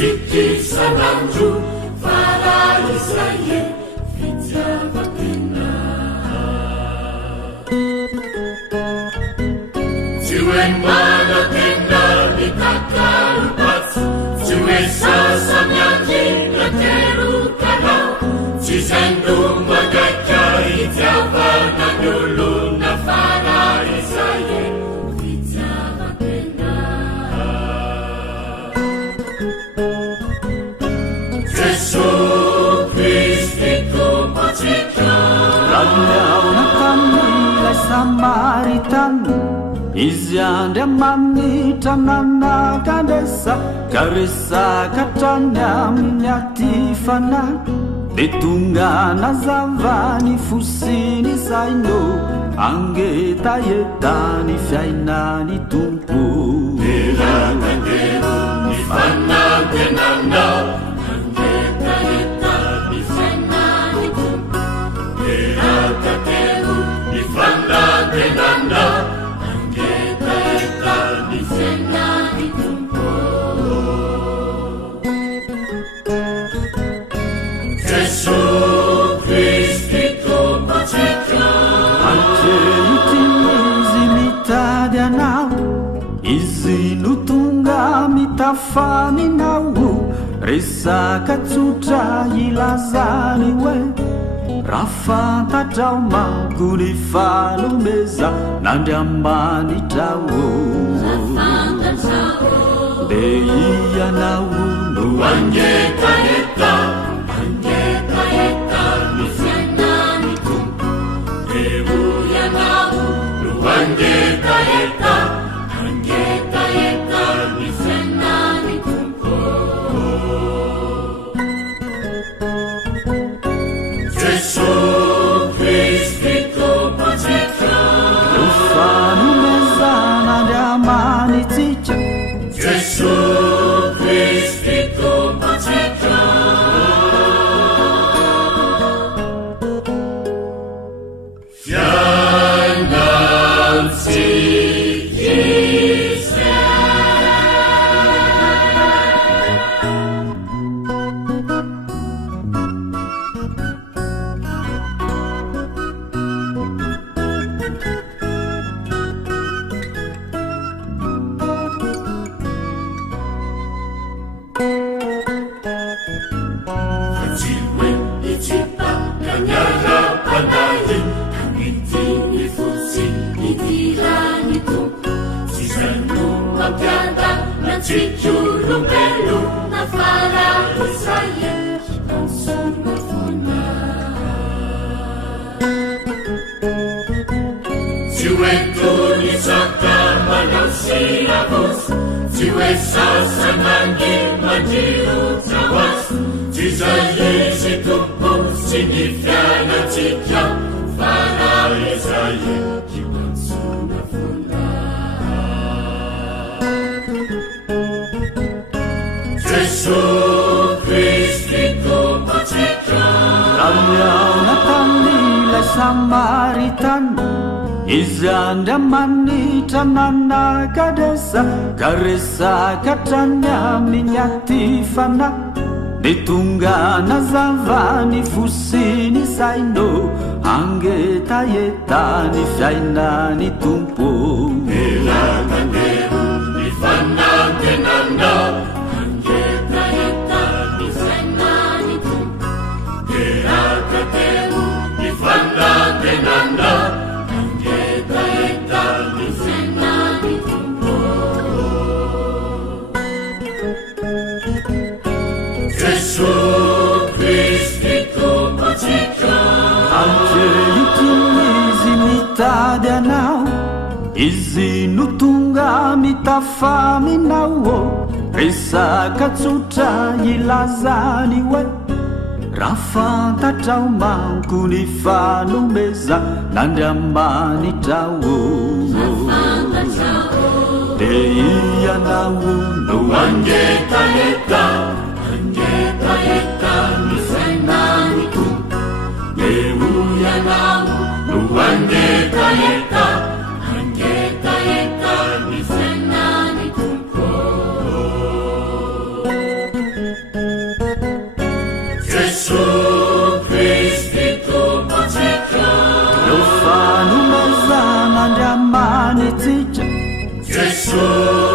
Sikisanandro fara Israel fitiavakena tsy hoe manatena mitakaropatsy tsy hoe sasa miakina terokana tsy zay no magaika itiavana ny olona fara Israel fitiavakena Gesù Kristi tompotsika ramiaona tamilay Samaritana izy andriamanitra nanakandesa ka resaka trany amin'ny aty fanahy de tonga nazavany fosiny zay no angetaetany fiainany tompo elanandero ny fanantenana Fanantenana angetaeta ny fiainany tompo Gesù Kristi tompotsika antrehitiny izy mitady anao izy no tonga mitafaninao resaka tsotra ilazany hoe raha fantatrao manko ny falomeza nandriamanitrao de ianao no angetaeta ny fiainany tompo eo ianao no angetaeta ny fiainany tompo Gesù Kristi tompotsika no fanomezana andriamanitsika Gesù Kristi tompotsika Ciurumelo na fara Israel consuma funa Ciuentuni saka manausiravos Ciue sasa mangi mangiru trawas Cisaisi tumpu signifiana cikia fara Israel consuma funa Gesù Kristi tompotsika ramiaona tamilay Samaritana izy andriamanitra nanakadesa ka resaka trany amin'ny aty fanahy de tonga nazavany fosiny zay no angetaetany fiainany tompo elanandero ny fanantenana Fanantenana angetaeta ny fiainany tompo Gesù Kristi tompotsika antrehitiny izy mitady anao izy no tonga mitafaminao resaka tsotra ilazany hoe raha fantatrao manko ny falomeza nandriamanitrao de ianao no angetaeta ny fiainany tompo eo ianao no angetaeta ny fiainany tompo atsika Jesús